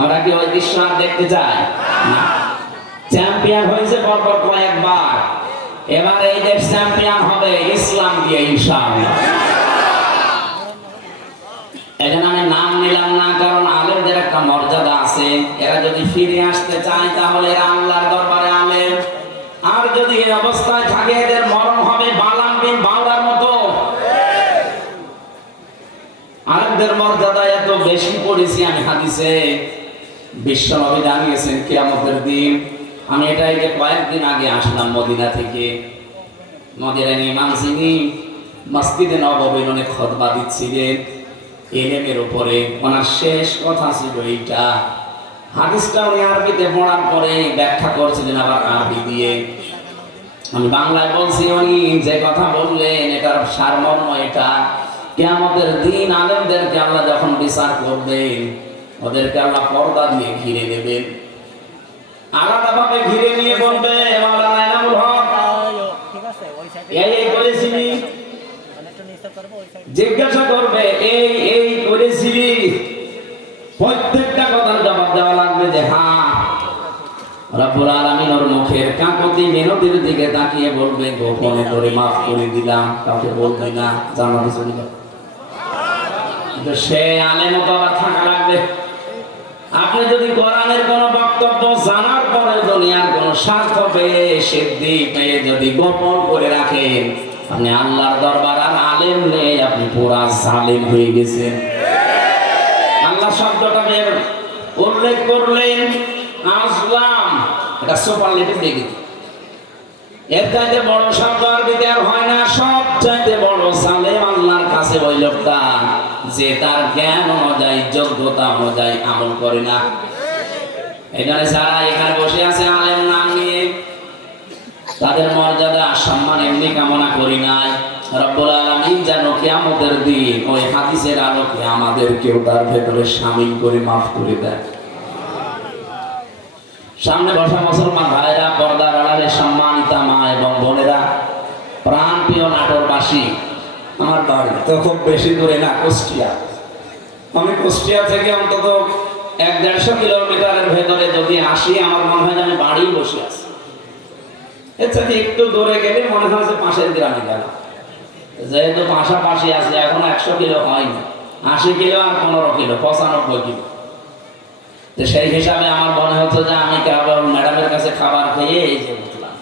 আমরা কি ওই দৃশ্য আর দেখতে চাই না? চ্যাম্পিয়ন হয়েছে পরপর কয়েকবার, এবার এই দেশ চ্যাম্পিয়ন হবে ইসলাম দিয়ে ইনশাআল্লাহ। এখানে আমি নাম নিলাম না, কারণ আলেমদের একটা মর্যাদা আছে। এরা যদি ফিরে আসতে চায় তাহলে এরা আল্লাহর দরবারে আলেম, আর যদি এই অবস্থায় থাকে এদের মরণ হবে বালাম বিন বাউরার মতো। আলেমদের মর্যাদা এত বেশি পড়েছি আমি হাদিসে, বিশ্বনবী জানিয়েছেন কিয়ামতের দিন। আমি এটাই যে কয়েকদিন আগে আসলাম মদিনা থেকে, মদিনার ইমাম যিনি মসজিদে নববীর অনেক খুতবা দিচ্ছিলেন ইলমের উপরে, ওনার শেষ কথা ছিল এইটা। হাদিসটা উনি আরবিতে পড়ার পরে ব্যাখ্যা করছিলেন আবার আরবি দিয়ে। আমি বাংলায় বলছি, উনি যে কথা বললেন এটার সারমর্ম এটা, কিয়ামতের দিন আলেমদেরকে আল্লাহ যখন বিচার করবেন ওদেরকে আল্লাহ পর্দা দিয়ে ঘিরে নেবেন, আলাদাভাবে ঘিরে নিয়ে বলবে মাওলানা এনামুল হক এই করেছিলি, জিজ্ঞাসা করবে এই করেছিলি, প্রত্যেকটা কথার জবাব দেওয়া লাগবে যে হ্যাঁ। রব্বুল আলামিন ওর মুখের কাকতি মিনতির দিকে তাকিয়ে বলবে গোপনে করে মাফ করে দিলাম, কাউকে বলবি না, জানাতে চলে যাবে। সে আলেমও তো আবার থাকা লাগবে। আপনি যদি কোরআনের কোন বক্তব্য জানার পরে দুনিয়ার কোন স্বার্থ পেয়ে সিদ্ধি পেয়ে যদি গোপন করে রাখেন, আপনি আল্লাহর দরবার আর আলেম নেই, আপনি পুরা জালেম হয়ে গেছেন। আল্লাহ শব্দটা উল্লেখ করলেন আসলাম, এটা সুপারলেটিভ ডিগ্রি। এর চাইতে বড় শব্দ আরবিতে আর হয় না। সব চাইতে বড় জালেম আল্লাহর কাছে ওই লোকটা যে তার জ্ঞান অনুযায়ী যোগ্যতা অনুযায়ী আমল করে না। এখানে যারা এখানে বসে আছে আলেম নাম নিয়ে, তাদের মর্যাদা সম্মান এমনি কামনা করি নাই। রব্বুল আলামিন যেন কিয়ামতের দিন ওই হাদিসের আলোকে আমাদেরকেও তার ভেতরে শামিল করে মাফ করে দেয়। সামনে বসা মুসলমান ভাইরা, পর্দার আড়ালে সম্মানিতা মা এবং বোনেরা, প্রাণপ্রিয় নাটোরবাসী, আমার বাড়ি তো খুব বেশি দূরে না, কুষ্টিয়া। আমি কুষ্টিয়া থেকে অন্তত 1-150 কিলোমিটারের ভেতরে যদি আসি, আমার মনে হয় আমি বাড়ি বসে আছি। এর সাথে একটু দূরে গেলে মনে হয় যে পাশের গ্রামে গেল। যেহেতু পাশাপাশি আছে, এখন 100 কিলো হয়নি, 80 কিলো আর 15 কিলো, 95 কিলো। তো সেই হিসাবে আমার মনে হচ্ছে যে আমি কেবল ম্যাডামের কাছে খাবার খেয়ে এই যে উঠলাম।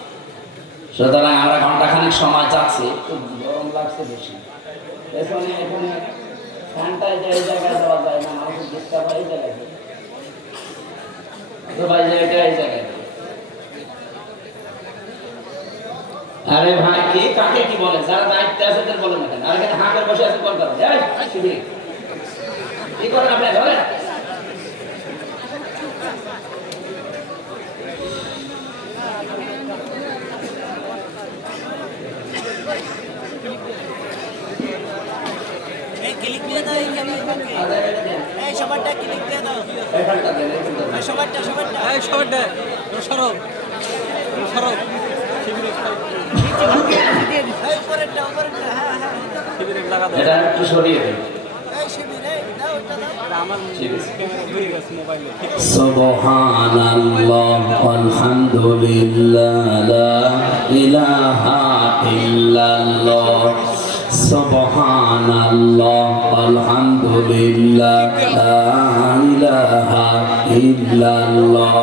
সুতরাং আমরা ঘন্টাখানিক সময় চাচ্ছি, একটু গরম লাগছে বেশি। ফ্যানটা এই জায়গায় দেওয়া যায় না, মানুষের ডিস্টার্ব এই জায়গায়, এই জায়গায়। আরে ভাই, কে কাকে কি বলে? যারা দায়িত্বে আছে তাদের বলে না কেন? আর এখানে হাঁকের বসে আছে কোন কারণে? কি করেন আপনি? ধরেন ক্লিক দিয়ে দাও, এই সবারটা ক্লিক দিয়ে দাও, এই সবারটা সরব এই উপরেরটা, এটা একটু সরিয়ে দিন। এই শিবিরে দাও, ওটা দাও, আমার সুবহানাল্লাহ আলহামদুলিল্লাহ লা ইলাহা ইল্লাল্লাহ, সুবহানাল্লাহ আলহামদুলিল্লাহ লা ইলাহা ইল্লাল্লাহ,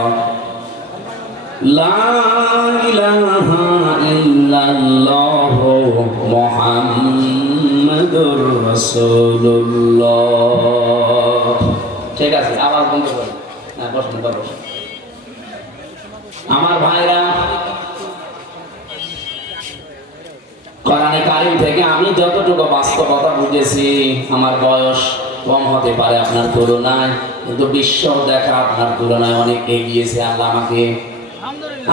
লা ইলাহা ইল্লাল্লাহ মুহাম্মাদুর রাসূলুল্লাহ। ঠিক আছে, আওয়াজ বন্ধ করুন। হ্যাঁ, বসুন বসুন। আমার ভাইরা, কোরআনে কারীম থেকে আমি যতটুকু বাস্তবতা বুঝেছি, আমার বয়স কম হতে পারে আপনার তুলনায়, কিন্তু বিশ্ব দেখা আপনার তুলনায় অনেক এগিয়েছে আল্লাহ আমাকে।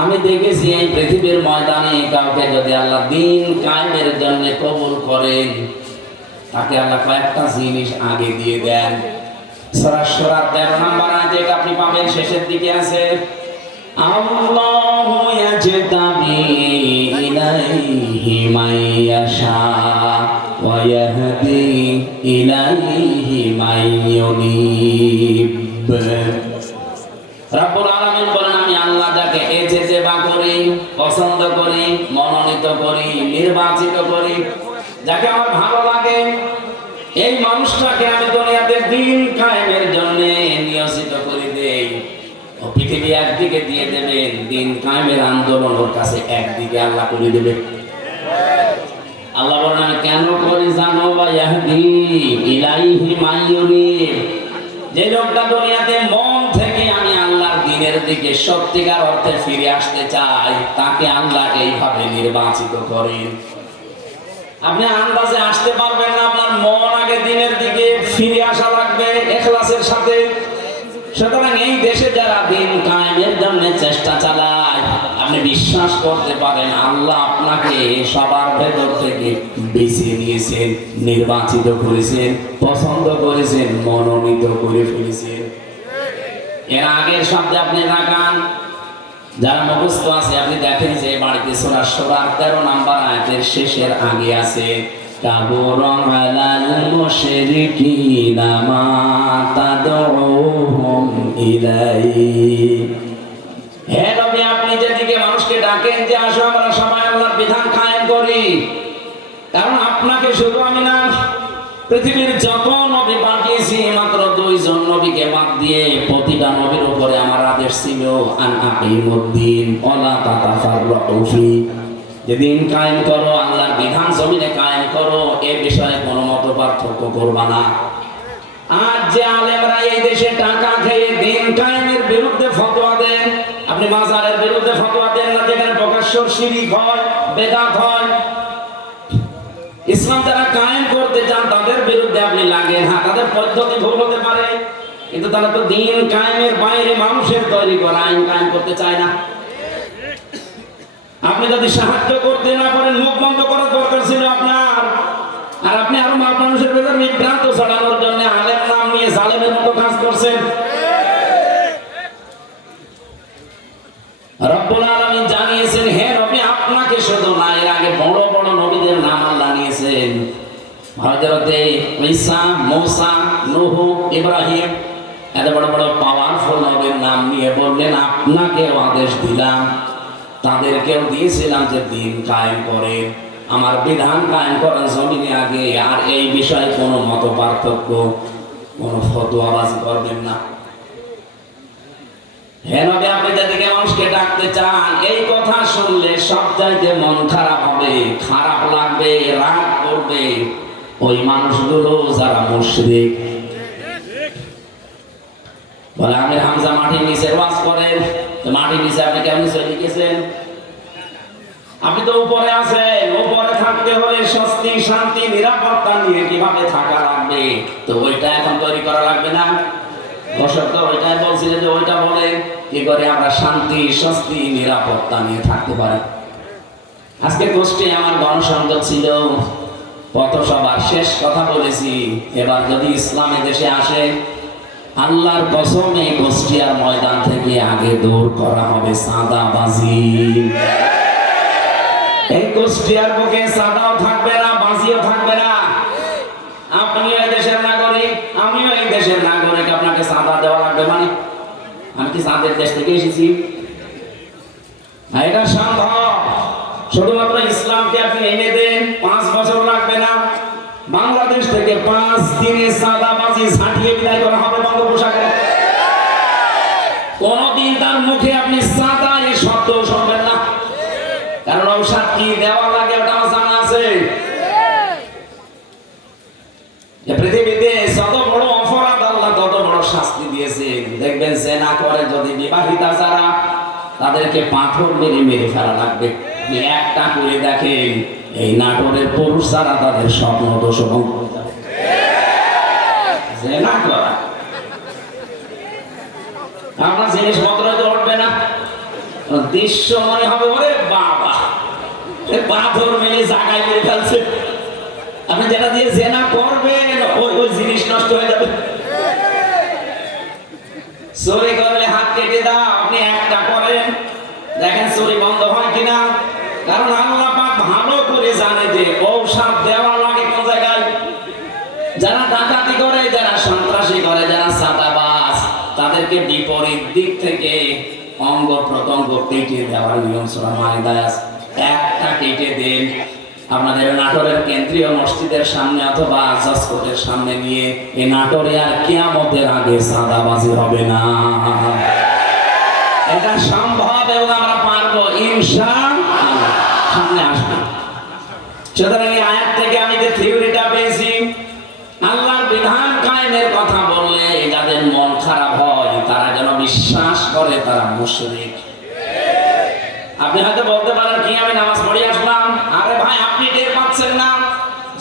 আমি দেখেছি এই পৃথিবীর ময়দানে কাউকে যদি আল্লাহ দিন কায়েমের জন্য কবুল করেন, তাকে আল্লাহ কয়েকটা জিনিস আগে দিয়ে দেন। সূরা শুরা 13 নম্বর আয়াতে এটা আপনি পাবেন, শেষের দিকে আছে আল্লাহু ইয়াজতাবি ইলাইহি মান ইয়াশা ওয়া ইয়াহদি ইলাইহি মান ইউনিব। কায়েমের জন্য নিয়োজিত করে দেই, ও পৃথিবী একদিকে দিয়ে দেবেন, দিন কায়েমের আন্দোলন ওর কাছে একদিকে আল্লাহ করে দেবে। আল্লাহ বলেন আমি কেন করি জানো, ইয়াহদি ইলাইহি মাইয়ুনিব, যে লোকটা দুনিয়াতে মন থেকে আমি আল্লাহর দ্বীনের দিকে সত্যিকার অর্থে ফিরে আসতে চাই, তাকে আল্লাহ এইভাবে নির্বাচিত করেন। আপনি আন্দাজে আসতে পারবেন না, আপনার মন আগে দ্বীনের দিকে ফিরে আসা লাগবে ইখলাসের সাথে। সুতরাং এই দেশে যারা দিন কায়েমের জন্য চেষ্টা চালায়, আপনি বিশ্বাস করতে পারেন আল্লাহ আপনাকে সবার ভেতর থেকে বেছে নিয়েছেন, নির্বাচিত করেছেন, পছন্দ করেছেন, মনোনীত করে ফেলেছেন। এর আগের শব্দে আপনি রাখান, যারা মুখস্থ আছে আপনি দেখেন যে বাড়িতে সূরা সূরা 13 নম্বর আয়াতের শেষের আগে আছে কাবুরা আলাল মুশরিকিনা মা তাদউহুম ইলাইহি। হে নবী, আপনি যেদিকে মানুষকে ডাকেন যে আসো আমরা সবাই আল্লাহর বিধান কায়েম করি, কারণ আপনাকে শুধু আমি না, পৃথিবীর যত নবী পাঠিয়েছি মাত্র 2 জন নবীকে বাদ দিয়ে প্রতিটা নবীর উপরে আমার আদেশ ছিল আন আকিমুদ্দিন ওয়ালা তাতাফাররাকু ফি, যে দিন কায়েম করো, আল্লাহর বিধান জমিনে কায়েম করো, এই বিষয়ে কোনো মত পার্থক্য করবা না। আর যে আলেমরা এই দেশে টাকা খেয়ে দিন কায়েমের বিরুদ্ধে ফতোয়া দেন, আপনি মাজারের বিরুদ্ধে ফতোয়া দেন না, যেখানে প্রকাশ্য শিরক হয়, বেদাত হয়। ইসলাম যারা কায়েম করতে চান তাদের বিরুদ্ধে আপনি লাগেন, হ্যাঁ তাদের পদ্ধতি ভুল হতে পারে, কিন্তু তারা তো দিন কায়েমের বাইরে মানুষের তৈরি করা আইন কায়েম করতে চায় না। আপনি যদি সাহায্য করতে না পারেন, মুখ বন্ধ করার দরকার ছিল আপনার। আর আপনি আরো মানুষের ভেতর বিভ্রান্ত ছড়ানোর জন্য আলেম নাম নিয়ে জালেমের মতো কাজ করছেন। রব্বুল আলামিন জানিয়েছেন, হে নবী আপনাকে শুধু না, এর আগে বড় বড় নবীদের নাম আল্লাহ নিয়েছেন। হযরতে ঈসা, মূসা, নূহ, ইব্রাহিম, এত বড় বড় পাওয়ারফুল নবীর নাম নিয়ে বললেন আপনাকেও আদেশ দিলাম, তাদেরকেও দিয়েছিলাম যে দিন কায়েম করে, আমার বিধান কায়েম করেন জমিনে আগে, আর এই বিষয়ে কোনো মত পার্থক্য, কোনো ফতোয়াবাজি করবেন না। হে নবী, আপনি যেদিকে মানুষকে ডাকতে চান, এই কথা শুনলে সবচাইতে মন খারাপ হবে, খারাপ লাগবে, রাগ করবে ওই মানুষগুলো যারা মুশরিক। বলে আমির হামজা মাটির নিচে ওয়াজ করেন, মাটির নিচে আপনি কেমন চলে গেছেন? আপনি তো উপরে আছেন, উপরে থাকতে হলে স্বস্তি, শান্তি, নিরাপত্তা নিয়ে কিভাবে থাকা লাগবে, তো ওইটা এখন তৈরি করা লাগবে না? বসত তো ওইটাই বলছিলেন যে ওইটা বলে কি করে আমরা শান্তি, স্বস্তি, নিরাপত্তা নিয়ে থাকতে পারি। আজকে গোষ্ঠী আমার গণসংযোগ ছিল, পথসভার শেষ কথা বলেছি, এবার যদি ইসলাম দেশে আসে, আল্লাহর কসম এই গোষ্ঠী আর ময়দান থেকে আগে দূর করা হবে চাঁদাবাজি। এই গোষ্ঠী আর বুকে চাঁদাও থাকবে না, বাজিও থাকবে না। আপনিও এই দেশের নাগরিক, আমিও এই দেশের নাগরিক, আপনাকে চাঁদা দেওয়া লাগবে মানে? আমি কি চাঁদের দেশ থেকে এসেছি? এটা সম্ভব, শুধুমাত্র ইসলামকে আপনি এনে দেন, 5 বছর লাগবে না। বাংলাদেশ থেকে 5 দিনে চাঁদাবাজি ঝাঁটিয়ে বিদায় করা হবে বঙ্গোপসাগরে। কোনদিন তার মুখে আপনি চাঁদা এই শব্দ শুনবেন না, কারণ ঔষধ কি দেওয়া লাগে ওটা আমার জানা আছে। পৃথিবীতে যত বড় অপরাধ আল্লাহ তত বড় শাস্তি দিয়েছেন। দেখবেন জেনা করে যদি বিবাহিতা যারা, তাদেরকে পাথর মেরে মেরে ফেলা লাগবে। একটা করে দেখেন, এই নাটোরের পুরুষ যারা তাদের স্বপ্ন দোষ জেনা করা, আপনার জিনিসপত্র তো উঠবে না, দৃশ্য মনে হবে ওরে বাবা, পাথর মেরে জায়গায় মেরে ফেলছে। আপনি যেটা দিয়ে জেনা করবেন ওই জিনিস নষ্ট হয়ে যাবে। চুরি করলে হাত কেটে দাও, আপনি একটা করেন দেখেন চুরি বন্ধ হয় কিনা। কারণ আল্লাহ পাক ভালো করে জানে যে ঔষধ দেওয়া লাগে কোন জায়গায়। যারা ডাকাতি করে, যারা সন্ত্রাসী করে, যারা চাঁদাবাজ, তাদেরকে বিপরীত দিক থেকে অঙ্গ প্রত্যঙ্গ কেটে দেওয়ার নিয়ম সূরা মাইদায় আছে। একটা কেটে দেন, আপনাদের নাটোরের কেন্দ্রীয় মসজিদের সামনে অথবা জসকোটের সামনে নিয়ে এই নাটোরে আর কিয়ামতের আগে সাদাবাজি হবে না। এটা সম্ভব এবং আমরা পারবো ইনশাআল্লাহ। সামনে আসবে। সুতরাং এই আয়াত থেকে আমি যে থিওরিটা পেয়েছি, আল্লাহর বিধান কায়েমের কথা বললে যাদের মন খারাপ হয় তারা যেন বিশ্বাস করে তারা মুশরিক। আপনি হয়তো বলতে পারেন কি আমি নামাজ পড়ে আসলাম, আরে ভাই আপনি টের পাচ্ছেন না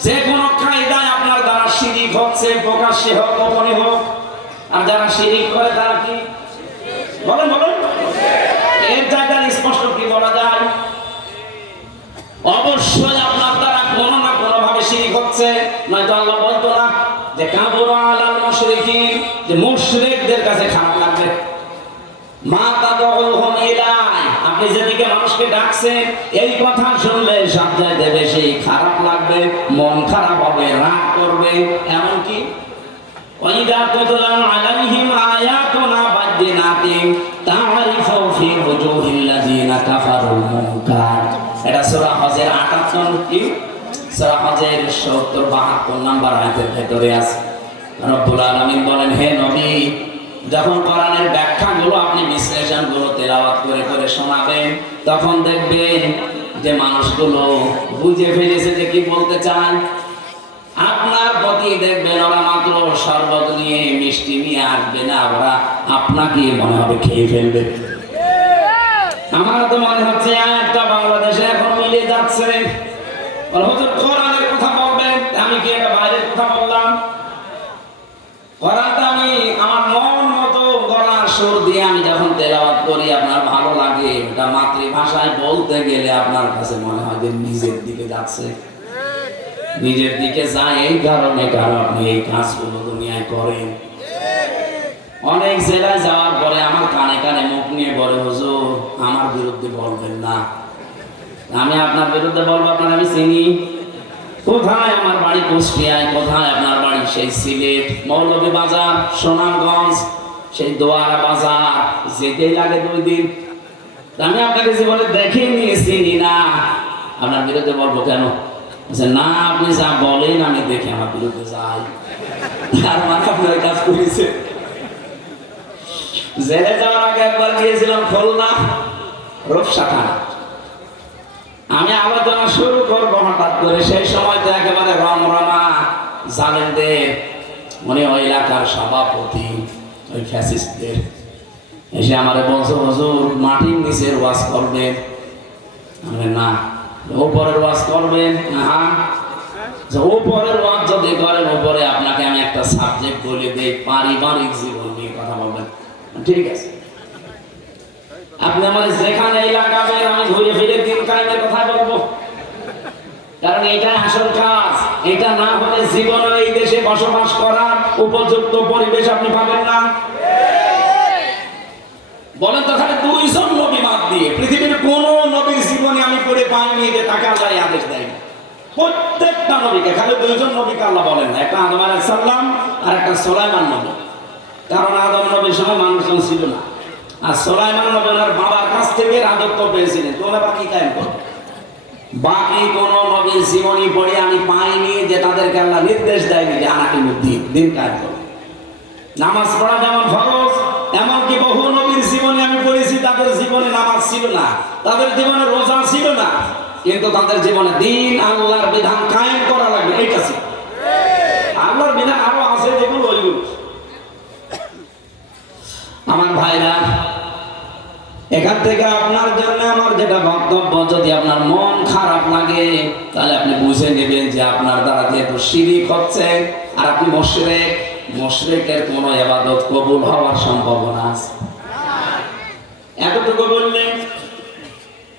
যে কোনো কায়দায় আপনার দ্বারা শিরিক হচ্ছে, প্রকাশ্যে হোক গোপনে হোক। আর যারা শিরিক করে তারা কি বলেন বলেন, এর জায়গায় স্পষ্ট কি বলা যায়? অবশ্যই আপনার দ্বারা কোনো না কোনো ভাবে শিরিক হচ্ছে, নয়তো আল্লাহ বলতো না যে কাবুরা আলাল মুশরিকিন, যে মুশরিকদের কাছে খারাপ লাগবে। মা তাদউহুম ইলাই, আপনি যেদিকে মানুষকে ডাকছেন এই কথা শুনলে সবচাইতে বেশি খারাপ লাগবে, মন খারাপ হবে, রাগ করবে। এমনকি ওয়াইদা তুতলা আলাইহিম আয়াতুনা বায়িনাতিন তা'রিফু ফি ওজুহিল লাযিনা কাফারুল মুনকার। এটা সূরা হজের 58 কি সূরা হজের 70-72 নাম্বার আয়াতের ভিতরে আছে। রব্বুল আলামিন বলেন, হে নবী, যখন কোরআনের ব্যাখ্যাগুলো আপনি বিশ্লেষণগুলো তেলাওয়াত করে করে শোনাবেন, তখন দেখবেন যে মানুষগুলো বুঝে ফেলেছে যে কি বলতে চান। আপনার প্রতি দেখবেন ওরা মাত্র শরবত নিয়ে মিষ্টি নিয়ে আসবে না, ওরা আপনাকে মনে হবে খেয়ে ফেলবে। আমার তো মনে হচ্ছে একটা বাংলাদেশে এখন মিলে যাচ্ছে। হুজুর কোরআনের কথা বলবেন, আমি কি একটা বাইরের কথা বললাম? কোরআনটা আমি আমার মন মতো গলার সুর দিয়ে আমি যখন তেলাওয়াত করি আপনার ভালো লাগে। এটা মাতৃভাষায় বলতে গেলে আপনার কাছে মনে হয় যে নিজের দিকে যাচ্ছে, নিজের দিকে যায়। এই কারণে কারণ আপনি এই কাজগুলো দুনিয়ায় করেন। অনেক জেলায় যাওয়ার পরে আমার কানে কানে মুখ নিয়ে বলে, হুজুর আমার বিরুদ্ধে বলবেন না। আমি আপনার বিরুদ্ধে বলবো, আপনার আমি চিনি। কোথায় আমার বাড়ি কুষ্টিয়ায়, কোথায় আপনার বাড়ি সেই সিলেট, মৌলভীবাজার, সুনামগঞ্জ, সেই দোয়ারা বাজার, যেতেই লাগে 2 দিন। আমি আপনাকে জীবনে দেখিনি, চিনি না, আপনার বিরুদ্ধে বলবো কেন? না আপনি যা বলেন আমি দেখি আমার বিরুদ্ধে যাই। তার মানে আপনার কাজ করেছে। জেলে যাওয়ার আগে একবার গিয়েছিলাম খুলনা রূপসাখানা। আমি আলোচনা শুরু করবো হঠাৎ করে, সেই সময় তো একেবারে রমরমা জালেমদের, উনি ওই এলাকার সভাপতি, ওই ফ্যাসিস্টদের এসে আমারে বলছে, হুজুর মাটির নিচের ওয়াজ করবেন। আমি না, উপরের ওয়াজ করবেন। হ্যাঁ, উপরের ওয়াজ যদি করেন, উপরে আপনাকে আমি একটা সাবজেক্ট বলে দেই, পারিবারিক জীবন নিয়ে কথা বলবেন। ঠিক আছে, আপনি আমার যেখানে লাগাবেন আমি ঘুরে ফিরে দিন কায়েমের কথা বলবো, কারণ এটা আসল কাজ। এটা না হলে জীবনে এই দেশে বসবাস করার উপযুক্ত পরিবেশ আপনি পাবেন না। বলেন তো, খালি 2 জন নবী বাদ দিয়ে পৃথিবীর কোন নবীর জীবনে আমি পড়ে পাইনি যে তাকে আল্লাহ আদেশ দেয়। প্রত্যেকটা নবীকে, খালি 2 জন নবীকে আল্লাহ বলেন না, একটা আদম আলাইহিস সালাম আর একটা সুলাইমান নবী। কারণ আদম নবীর সময় মানুষজন ছিল না, আর সুলাইমান নবী ওনার বাবার কাছ থেকে রাজত্ব পেয়েছিলেন। তোমরা বাকি কায়েম করো। বাকি কোন নবীর জীবনী পড়ে আমি পাইনি যে তাদেরকে আল্লাহ নির্দেশ দেয়নি যে আনাকি মুক্তি দিন কায়েম করো। নামাজ পড়া যেমন ফরজ, এমনকি বহু নবীর জীবনে আমি পড়েছি তাদের জীবনে নামাজ ছিল না, তাদের জীবনে রোজা ছিল না, কিন্তু তাদের জীবনে দিন আল্লাহর বিধান কায়েম করা লাগবে, এটা ছিল। আল্লাহর বিধান আরো আছে যেগুলো, ওইগুলো। আমার ভাইরা, এখান থেকে আপনার জন্য আমার যেটা বক্তব্য, যদি আপনার মন খারাপ লাগে তাহলে আপনি বুঝে নেবেন যে আপনার দ্বারা যেহেতু শিরিক হচ্ছে আর আপনি মুশরিক, মুশরিকের কোন ইবাদত কবুল হওয়ার সম্ভাবনা আছে। এতটুকু বললেন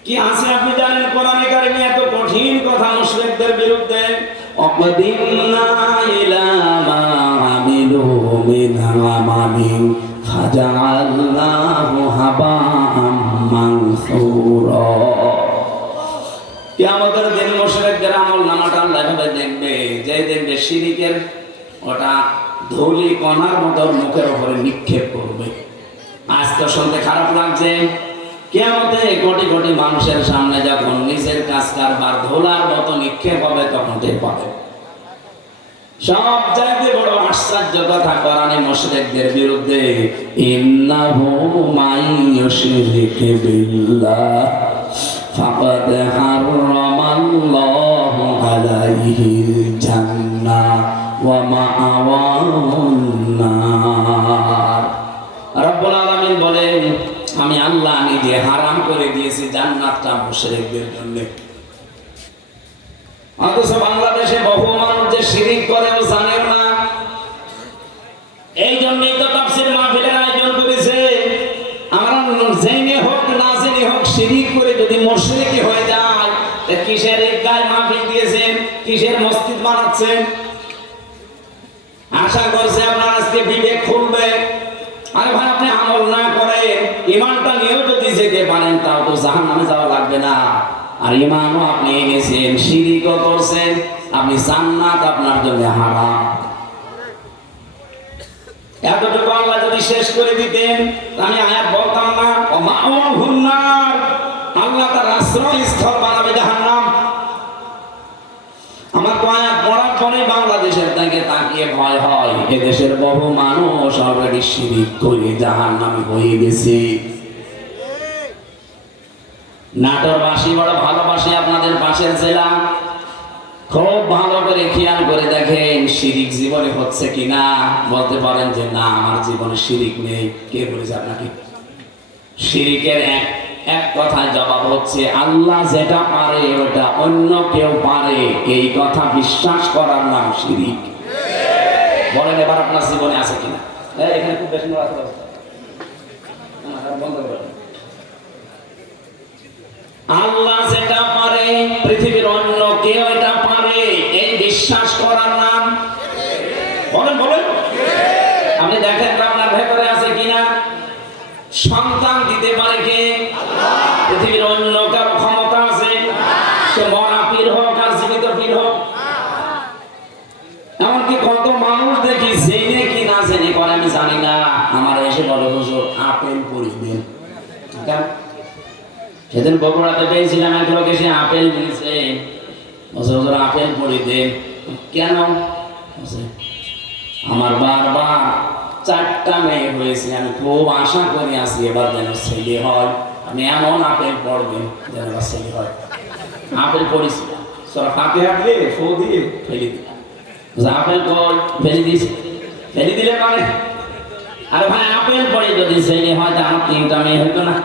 কি আছে আপনি জানেন? কোরআনে কারিমে এত কঠিন কথা মুশরিকদের বিরুদ্ধে, অকদিমনা ইলা মা আমিলু মিন আমালিন ফাজআলনাহু হাবাআম মানসুরা। কিয়ামতের দিন মুশরিকদের আমলনামাটা আল্লাহ এভাবে দেখবে, যে দেখবে শিরিকের ওটা ধুলি কণার মতো মুখের উপরে নিক্ষেপ করবে। আজ তো শুনতে খারাপ লাগছে, কিয়ামতে কোটি কোটি মানুষের সামনে যখন নিজের কাজ কারবার ধুলার মতো নিক্ষেপ হবে তখন টের পাবে। সব চাইতে বড় আশ্চর্য কথা কোরআনে মুশরিকদের বিরুদ্ধে, ইন্নাহু মাইয়ুশরিক বিল্লাহ ফাকাদ হারামাল্লাহু আলাইহিল জান্নাহ ওয়া মাআওয়াহুন নার। রব্বুল আলামিন বলেন, আমি আল্লাহ নিজে হারাম করে দিয়েছি জান্নাতটা মুশরিকদের জন্য। অথচ বাংলাদেশে বহু মানুষ যে শিরিক করেও জানেও না। এই জন্যই তো তাফসীর মাহফিলের আয়োজন করেছে। আমরা জেনে হোক না জেনে হোক শিরিক করে যদি মুশরিক হয়ে যায়, তা কিসের ঈদগাহ মাহফিল দিয়েছেন, কিসের মসজিদ বানাচ্ছেন? আশা করছে আপনার আজকে বিবেক খুলবে। আরে ভাই, আপনি আমল না করেন, ঈমানটা নিয়েও যদি যেতে পারেন তাও তো জাহান্নামে যাওয়া লাগবে না। আর ঈমানও আপনি এনেছেন, শিরিকও করছেন, আপনি জান্নাত আপনার জন্য হারাম। এতটুকু আল্লাহ যদি শেষ করে দিতেন আমি আয়াত বলতাম না, ওমাহুন নার, আল্লাহ তার আশ্রয়স্থল বানাবে জাহান্নাম। আমার তো আয়াত পড়ার পরে বাংলাদেশের দিকে তাকিয়ে ভয় হয়, এদেশের বহু মানুষ অলরেডি শিরিক করে জাহান্নামী হয়ে গেছে। নাটোরবাসী বড় ভালোবাসি আপনাদের পাশের জেলা, খুব ভালো করে খেয়াল করে দেখেন শিরিক জীবনে হচ্ছে কিনা। বলতে পারেন যে না, আমার জীবনে শিরিক নেই। কে বলেছে আপনাকে? শিরিকের এক কথায় জবাব হচ্ছে, আল্লাহ যেটা পারে ওটা অন্য কেউ পারে, এই কথা বিশ্বাস করার নাম শিরিক। বলেন এবার আপনার জীবনে আছে কিনা? এখানে খুব বেশি বন্ধ করেন। আল্লাহ যেটা পারে পৃথিবীর অন্য কেউ এটা পারে, এই বিশ্বাস করার নাম। বলেন বলেন, আপনি দেখেন আপনার ভেতরে আছে কিনা? সন্তান দিতে পারে কে? পৃথিবীর অন্য কারো ক্ষমতা আছে? সে মরা পীর হোক আর জীবিত পীর হোক। এমনকি কত মানুষ দেখি জেনে কি না জেনে করে আমি জানি না, আমার এসে বলে হুজুর আপেল পরিয়ে দিন। সেদিন বগুড়াতে পেয়েছিলাম এক লোক এসে আপেল দিয়েছে, হুজুর আপেল পরিয়ে দেন। কেন? আমার বারবার 4টা মেয়ে হয়েছে, আমি খুব আশা করি আছি এবার যেন ছেলে হয়। আপনি এমন আপেল পড়বেন যেন এবার ছেলে হয়। আপেল পড়েছি, সূরা ফাতিহা দিয়ে ফু দিয়ে ফেলে দিলাম। আপেল কই? ফেলে দিয়েছি। ফেলে দিলে মানে? আরে ভাই, আপেল পড়ে যদি ছেলে হয় তা আমার 3টা মেয়ে হইতো না?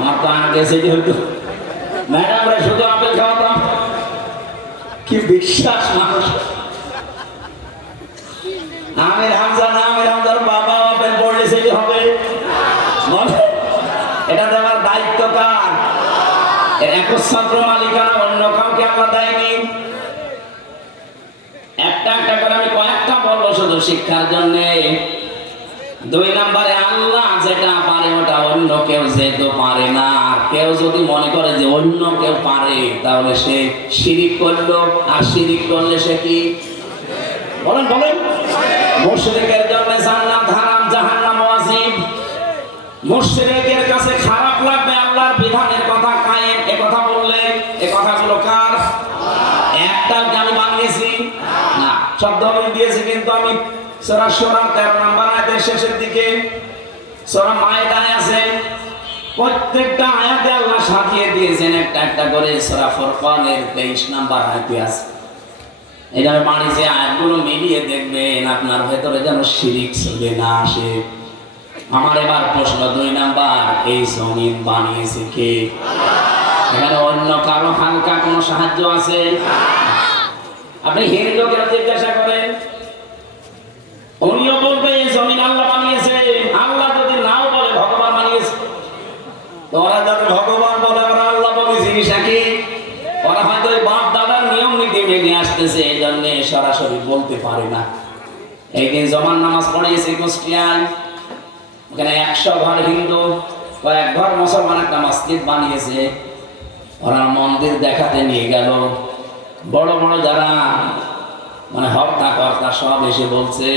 আমার তো আগে ছেলে হইতো। ম্যাডামরা শুধু আপেল খাওয়াতাম। কি বিশ্বাস মানুষ! আমির হামজা না, আমির হামজার বাবা আপেল পড়লে ছেলে হবে? এটা দেওয়ার দায়িত্ব কার? একচ্ছত্র মালিকানা অন্য কাউকে আমরা দেয়নি। একটা একটা করে আমি কয়েকটা বলবো শুধু শিক্ষার জন্য। 2 নম্বরে, আল্লাহ যেটা পারে ওটা অন্য কেউ যেতে পারে না। কেউ যদি মনে করে যে অন্য কেউ পারে, তাহলে সে শিরিক করলো। আর শিরিক করলে সে কি? বলেন বলেন। মুশরিকের জন্য জান্নাত হারাম, জাহান্নাম ওয়াজিব। মুশরিকের কাছে খারাপ লাগবে আল্লাহর বিধানের কথা কায়েম এ কথা বললে। এ কথাগুলো কার? একটা আমি বানিয়েছি না, শব্দ আমি দিয়েছি, কিন্তু আমি সূরা শুরা 13 নম্বর আয়াতের শেষের দিকে, সূরা মায়েদায় আছে, প্রত্যেকটা আয়াতে আল্লাহ সাজিয়ে দিয়েছেন একটা একটা করে। সূরা ফুরকানের 23 নম্বর আয়াতে আছে। এটা বানিয়েছে, আয়াতগুলো মিলিয়ে দেখবেন আপনার ভেতরে যেন শিরিক চলে না আসে। আমার এবার প্রশ্ন 2 নাম্বার, এই জমিন বানিয়েছে কে? এখানে অন্য কারো হালকা কোনো সাহায্য আছে? আপনি হিন্দুকে জিজ্ঞাসা করেন, উনিও বলবে এই জমিন আল্লাহ বানিয়েছে। আল্লাহ যদি নাও বলে ভগবান বানিয়েছে। তো ওরা যাতে ভগবান বলে ওরা আল্লাহ বলে জিনিসটা কি? ওরা হয়তো ওই বাপ দাদার নিয়ম নীতি মেনে আসতেছে, এই জন্য সরাসরি বলতে পারে না। একদিন জমান নামাজ পড়িয়েছে কুষ্টিয়ায়, ওখানে 100 ঘর হিন্দু, কয়েক ঘর মুসলমান একটা মসজিদ বানিয়েছে। ওরা মন্দির দেখাতে নিয়ে গেল। বড় বড় যারা মানে হর্তা কর্তা সব এসে বলছে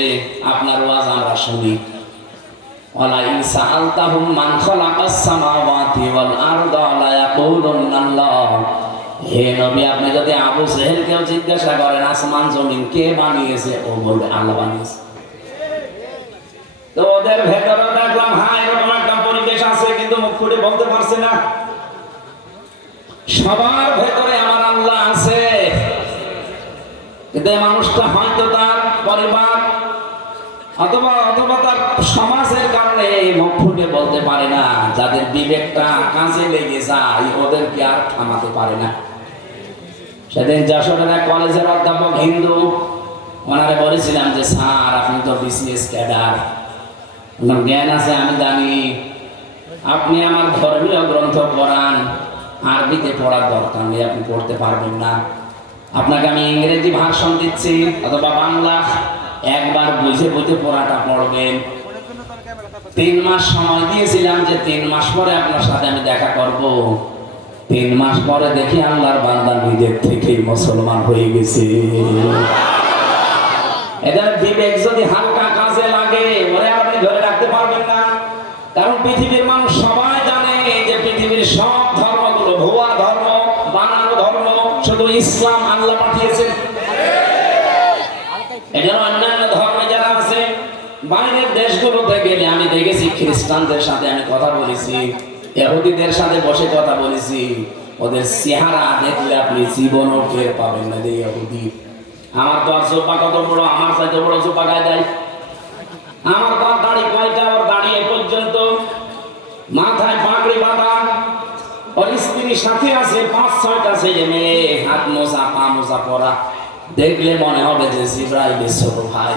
আপনার ওয়াজ আমরা শুনি। ওয়ালা ইন সাআলতাহুম মান খালাকাস সামাওয়াতি ওয়াল আরদা লা ইয়াকুলুন্না আল্লাহ। হে নবী, আপনি যদি আবু জেহেলকেও জিজ্ঞাসা করেন আসমান জমিন কে বানিয়েছে, ও বলবে আল্লাহ বানিয়েছে। তো ওদের ভেতরে দেখলাম হ্যাঁ এরকম একটা পরিবেশ আছে, কিন্তু মুখ ফুটে বলতে পারছে না। সবার ভেতরে আমার আল্লাহ আছে, কিন্তু এই মানুষটা হয়তো তার পরিবার অথবা তার সমাজের কারণে মুখ ফুটে বলতে পারে না। যাদের বিবেকটা কাজে লেগে যায় ওদেরকে আর থামাতে পারে না। সেদিন যশোরের এক কলেজের অধ্যাপক হিন্দু, ওনারে বলেছিলাম যে স্যার আপনি তো বিসিএস ক্যাডার, আপনার জ্ঞান আছে আমি জানি, আপনি আমার ধর্মীয় গ্রন্থ পড়ান, আরবিতে পড়ার দরকার নেই, আপনি পড়তে পারবেন না, আপনাকে আমি ইংরেজি ভার্সন দিচ্ছি অথবা বাংলা, একবার বুঝে বুঝে পড়াটা পড়বেন। 3 মাস সময় দিয়েছিলাম যে 3 মাস পরে আপনার সাথে আমি দেখা করব। 3 মাস পরে দেখি আল্লাহর বান্দা নিজের থেকেই মুসলমান হয়ে গেছে। এদের বিবেক যদি হালকা কাজে লাগে ওরে আপনি ধরে রাখতে পারবেন না। কারণ পৃথিবীর মানুষ সবাই জানে যে পৃথিবীর সব ধর্মগুলো ভুয়া ধর্ম, বানানো ধর্ম, শুধু ইসলাম আল্লাহ পাঠিয়েছেন। এজন্য অন্যান্য ধর্মে যারা আছে বাইরের দেশগুলোতে গেলে আমি দেখেছি খ্রিস্টানদের সাথে আমি কথা বলেছি, ইহুদিদের সাথে বসে কথা বলেছি, ওদের চেহারা দেখলে আপনি জীবনও টের পাবেন না যে ইহুদি। আমার তো আর জোপা কত বড়, আমার চাইতে বড় জোপা গায়ে দেয়। আমার তার দাড়ি কয়টা, ওর দাড়ি এ পর্যন্ত, মাথায় পাগড়ি বাঁধা, ওর স্ত্রীর সাথে আছে 5-6টা ছেলে মেয়ে, হাত মোজা পা মোজা পরা, দেখলে মনে হবে যে জিব্রাইলের ছোট ভাই।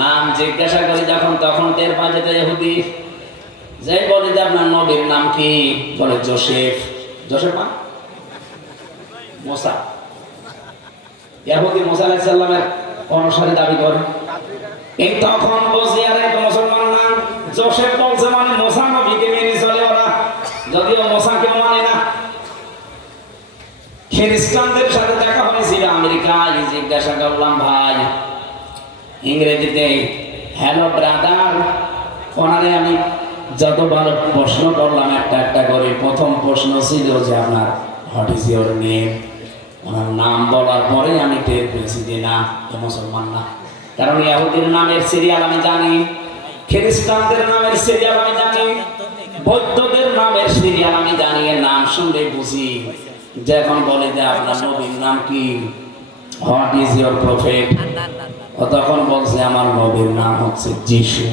নাম জিজ্ঞাসা করি যখন তখন টের পাই যেতে ইহুদি। যে বলে যে আপনার নবীর নাম কি, বলে জোসেফ। জোসেফ না মোসা। ইহুদি মুসা আলাইহিস সালামের অনুসারী দাবি করে। এই তখন বুঝি আর এক মুসলমান না, জোসেফ বলছে মানে মুসা নবীকে মেনে চলে ওরা, যদিও মুসাকে মানে না। খ্রিস্টানদের সাথে দেখা হয়েছিল আমেরিকায়, জিজ্ঞাসা করলাম ভাই ইংরেজিতে হ্যালো ব্রাদার, ওনারে আমি যতবার প্রশ্ন করলাম একটা একটা করে, প্রথম প্রশ্ন ছিল যে আপনার হোয়াট ইজ ইওর নেম। ওনার নাম বলার পরে আমি টের পেয়েছি যে না এ মুসলমান না। কারণ ইহুদির নামের সিরিয়াল আমি জানি, খ্রিস্টানদের নামের সিরিয়াল আমি জানি, বৌদ্ধদের নামের সিরিয়াল আমি জানি। এর নাম শুনলে বুঝি। যখন বলে যে আপনার নবীর নাম কি, হোয়াট ইজ ইওর প্রফেট, ও তখন বলছে আমার নবীর নাম হচ্ছে যিশু।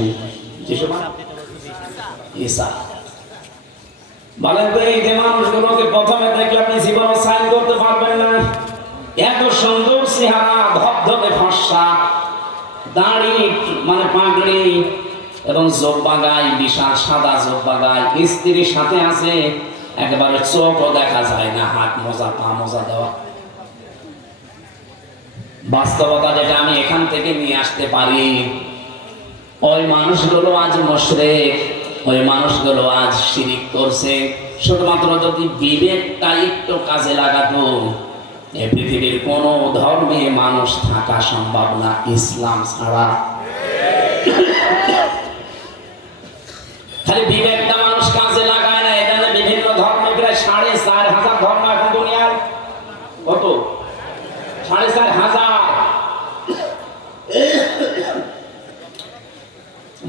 যিশু মানে ঈসা। বলেন তো এই যে মানুষগুলোকে প্রথমে দেখলে আপনি জীবনে সাইন করতে পারবেন না। এত সুন্দর চেহারা, ধবধবে ফর্সা, দাড়ি মানে পাগড়ি এবং জোব্বা গায়ে, বিশাল সাদা জোব্বা গায়ে, স্ত্রীর সাথে আছে, একেবারে চোখও দেখা যায় না, হাত মোজা পা মোজা দেওয়া। বাস্তবতা যেটা আমি এখান থেকে নিয়ে আসতে পারি, ওই মানুষগুলো আজ মুশরিক, ওই মানুষগুলো আজ শিরিক করছে। শুধুমাত্র যদি বিবেকটা একটু কাজে লাগাতো, এই পৃথিবীর কোন ধর্মে মানুষ থাকা সম্ভব না ইসলাম ছাড়া। খালি বিবেকটা মানুষ কাজে লাগায় না। এখানে বিভিন্ন ধর্ম, প্রায় 4,500 ধর্ম এখন দুনিয়ায়। কত? 4,500।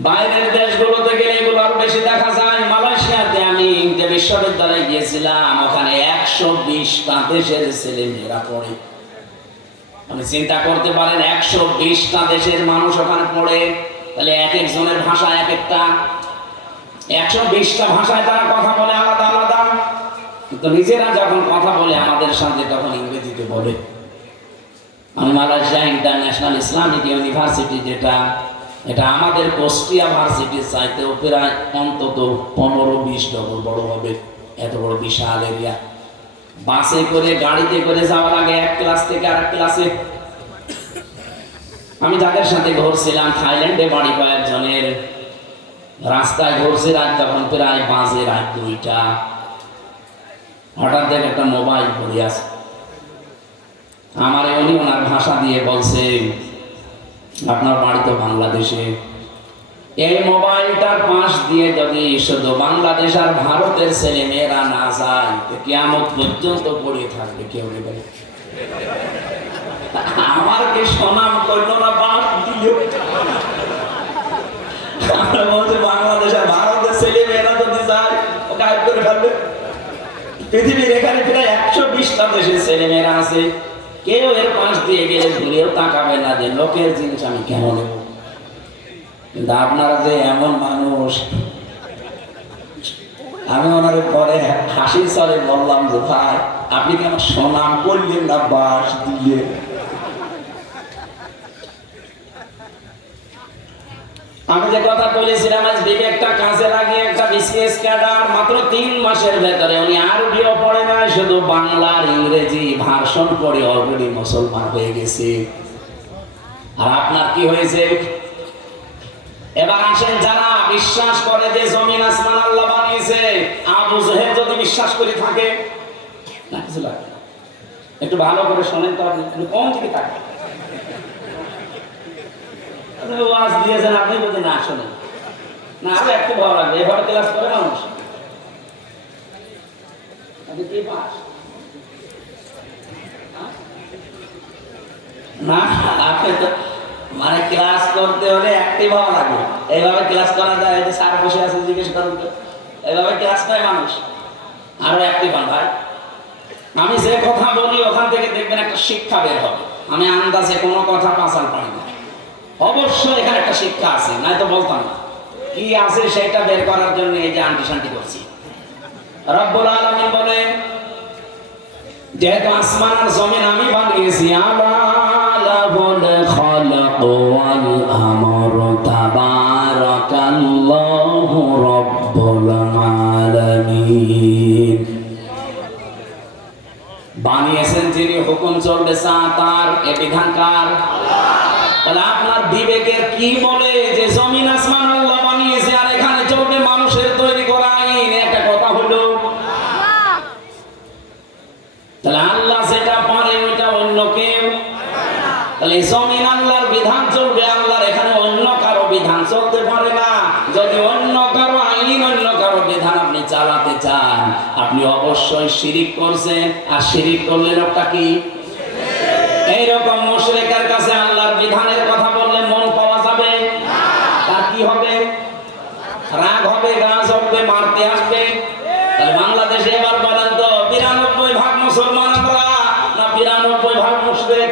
বাইরের দেশগুলোতে গেলে এগুলো আরো বেশি দেখা যায়। মালয়েশিয়াতে আমি যে বিশ্ববিদ্যালয়ে গিয়েছিলাম, ওখানে 120টা দেশের ছেলে মেয়েরা পড়ে। মানে চিন্তা করতে পারেন 120টা দেশের মানুষ ওখানে পড়ে, তাহলে এক একজনের ভাষা এক একটা, 120টা ভাষায় তারা কথা বলে আলাদা আলাদা, কিন্তু নিজেরা যখন কথা বলে আমাদের সাথে তখন ইংরেজিতে বলে। আমি মালয়েশিয়া ইন্টারন্যাশনাল ইসলামিক ইউনিভার্সিটি, যেটা এটা আমাদের কুষ্টিয়া ভার্সিটির চাইতেও প্রায় অন্তত 15-20 ডবল বড় হবে, এত বড় বিশাল এরিয়া। বাসে করে গাড়িতে করে যাওয়া লাগে এক ক্লাস থেকে আরেক ক্লাসে। আমি যাদের সাথে ঘুরছিলাম থাইল্যান্ডে বাড়ি কয়েকজনের, রাস্তায় ঘুরছে রাত তখন প্রায় বাজে রাত 2টা। হঠাৎ দেখে একটা মোবাইল পড়ে আছে, আমার উনি ওনার ভাষা দিয়ে বলছে আপনার বাড়ি তো বাংলাদেশে, এই মোবাইলটার পাশ দিয়ে যদি শুধু বাংলাদেশ আর ভারতের ছেলে মেয়েরা না যায়, কিয়ামত পর্যন্ত পড়ে থাকবে কেউ নেবে। আমার কি সুনাম করলো না বাদ দিল। আমরা বলছি বাংলাদেশ আর ভারতের ছেলে মেয়েরা যদি যায় গায়েব করে ফেলবে। পৃথিবীর এখানে প্রায় 120টা দেশের ছেলে মেয়েরা আছে, কেউ এর পাশ দিয়ে গেলে ঘুরেও তাকাবে না যে লোকের জিনিস আমি কেন নেব। কিন্তু আপনারা যে এমন মানুষ, আমি ওনার পরে হাসির স্বরে বললাম যে ভাই আপনি কেন সুনাম করলেন না বাস দিয়ে। আমি যে কথা বলেছিলাম আজ বিবেকটা কাজে লাগিয়ে একটা বিসিএস ক্যাডার মাত্র 3 মাসের ভেতরে উনি আরবিও পড়ে না, শুধু বাংলা আর ইংরেজি ভার্সন পড়ে অলরেডি মুসলমান হয়ে গেছে। আর আপনার কি হয়েছে? এবার আসেন যারা বিশ্বাস করে যে জমিন আসমান আল্লাহ বানিয়েছে, আবু জেহেল যদি বিশ্বাস করে থাকে না কিছু লাগে না। একটু ভালো করে শোনেন তো, আপনি একটু কোন দিকে থাকে ওয়াজ দিয়েছেন আপনি যদি না শোনেন না, আরো একটু ভালো লাগবে। এভাবে ক্লাস করে মানুষ আপনি কি পাস না, আপনি তো মানে ক্লাস করতে হলে একটি ভালো লাগে। এইভাবে ক্লাস করা যায়? এই যে স্যার বসে আছে জিজ্ঞেস করুন তো, এইভাবে ক্লাস করে মানুষ আরো একটি ভালো ভাই। আমি যে কথা বলি ওখান থেকে দেখবেন একটা শিক্ষা বের হবে। আমি আন্দাজে কোনো কথা পাচাল পাই না, অবশ্যই এখানে একটা শিক্ষা আছে, নাই তো বলতাম না। কি আছে সেটা বের করার জন্য এই যে আন্টি শান্তি করছি। রব্বুল আলামিন বলেন যেহেতু আসমান আর জমিন আমি বানিয়েছি, আলাহুল খালাক ওয়াল আমর তাবারাকাল্লাহু রব্বুল আলামিন। বানিয়েছেন যিনি, হুকুম চলবে তার, এ বিধানকার তাহলে আপনার বিবেকের কি বলে যে জমিন আসমান আল্লাহ বানিয়েছে আর এখানে চলবে মানুষের তৈরি করা আইন? একটা কথা হলো তাহলে আল্লাহ যেটা পারে ওইটা অন্য কেউ, তাহলে জমিন আল্লাহর বিধান চলবে, আল্লাহর এখানে অন্য কারো বিধান চলতে পারে না। যদি অন্য কারো আইন অন্য কারো বিধান আপনি চালাতে চান, আপনি অবশ্যই শিরিক করছেন। আর শিরিক করলে লোকটা কি? এইরকম মুশরিকের কাছে আল্লাহর বিধানের কথা বললে মন পাওয়া যাবে? তার কি হবে? রাগ হবে, গাছ হবে, মারতে আসবে। তাহলে বাংলাদেশে এবার বলেন তো 92% মুসলমান আমরা না 92% মুশরিক?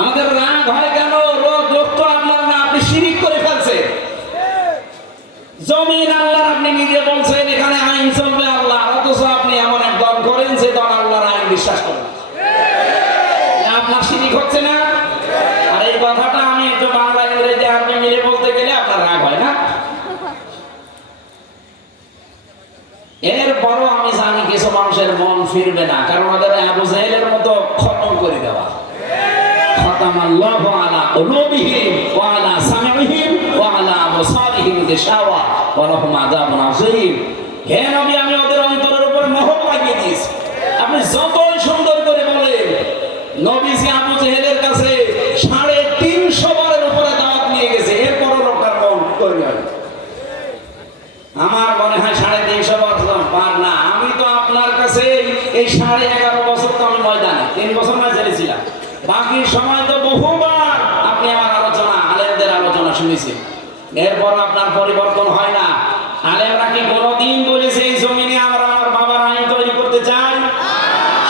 আমাদের রাগ হয় কেন? রোগ তো আপনার না, আপনি শিরিক করে ফেলছেন। জমিন আল্লাহর, আপনি নিজে বলছেন এখানে আইন চলবে আল্লাহ, অথচ আপনি এমন এক দল করেন যে দল আল্লাহর আইন বিশ্বাস করেন। আপনার শিরিক হচ্ছে না? আর এই কথাটা আমি একটু বাংলা ইংরেজি আরবি মিলে বলতে গেলে আপনার রাগ হয় না? এরপরও আমি জানি কিছু মানুষের মন ফিরবে না, কারণ ওদের আবু জাহেলের মতো খতম করে দেওয়া। খতামাল্লাহু আলা কুলুবিহিম ওয়া আলা সামিইহিম ওয়া আলা আবসারিহিম গিশাওয়া ওয়া লাহুম আযাবুন আযীম। হে নবী, আমি ওদের অন্তরের উপর মোহর লাগিয়ে দিয়েছি। আপনি যতই সুন্দর করে বলেন, নবীজি আবু জাহেলের কাছে 350 বারের উপরে দাওয়াত নিয়ে গেছে, এরপরও লোকটার মন তৈরি হয়। আমার মনে হয় 350 বছর পার না। আমি তো আপনার কাছে এই 11.5 বছর তো আমি ময়দানে 3 বছর ময়দানে ছিলাম, বাকি সময় তো বহুবার আপনি আমার আলোচনা, আলেমদের আলোচনা শুনেছেন, এরপর আপনার পরিবর্তন হয় না। আলেমরা কি কোনোদিন বলেছে এই জমিনে আমরা আমার বাবার আইন তৈরি করতে চাই?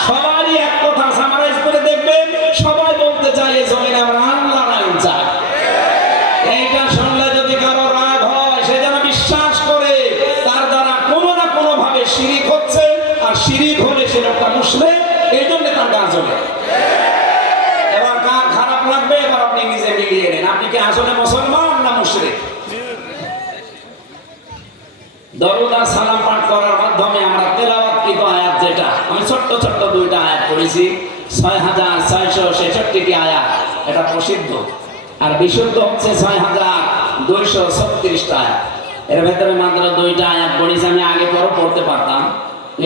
সবারই এক কথা, সামারাইজ করে দেখবেন, সবাই বলতে চাই এই জমিনে আমরা আল্লাহর আইন চাই। এইটা শুনলে যদি কারো রাগ হয়, সে যেন বিশ্বাস করে তার দ্বারা কোনো না কোনো ভাবে শিরিক হচ্ছে, আর শিরিক হলে সে লোকটা মুশরিক, এই জন্য তার কাজ হবে। এবার কার খারাপ লাগবে এবার আপনি নিজে মিলিয়ে নেন, আপনি কি আসলে মুসলমান না মুশরিক? দরুদ আর সালাম পাঠ করার মাধ্যমে আমরা তেলাওয়াতকৃত আয়াত, যেটা আমি ছোট্ট ছোট্ট 2টা আয়াত পড়েছি, 6666টি আয়াত, এটা প্রসিদ্ধ। আর বিশুদ্ধ হচ্ছে 6236টা আয়াত। এর ভেতরে মাত্র 2টা আয়াত পড়েছি, আমি আগে পরও পড়তে পারতাম।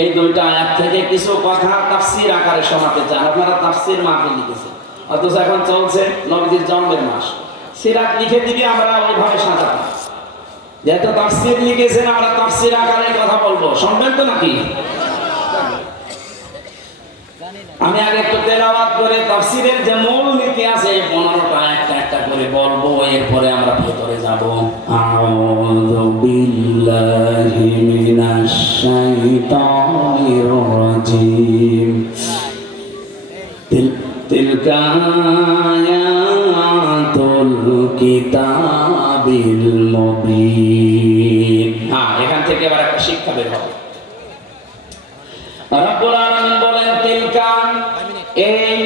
এই 2টা আয়াত থেকে কিছু কথা তাফসীর আকারে শোনাতে চান। আপনারা তাফসীর মাহফিল লিখেছেন, অথচ এখন চলছে নবীজির জন্মের মাস, সিরাত লিখে দিবি, আমরা ওইভাবে সাজাবো। যেহেতু তাফসীর লিখেছেন, আমরা তাফসীর আকারে কথা বলবো, শুনবেন তো নাকি? আমি আগে একটু তেলাওয়াত করে তাফসীরের যে মূল নীতি আছে 15টা একটা একটা করে বলবো, এরপরে আমরা ভেতরে যাব। আউযু বিল্লাহি মিনাশ শাইতানির রাজিম। তিলকা আয়াতুল কিতাবিল মুবিন। এখান থেকে আবার একটা শিক্ষা বের হবে। রব্বুল আলামিন বলেন তিলকা, এই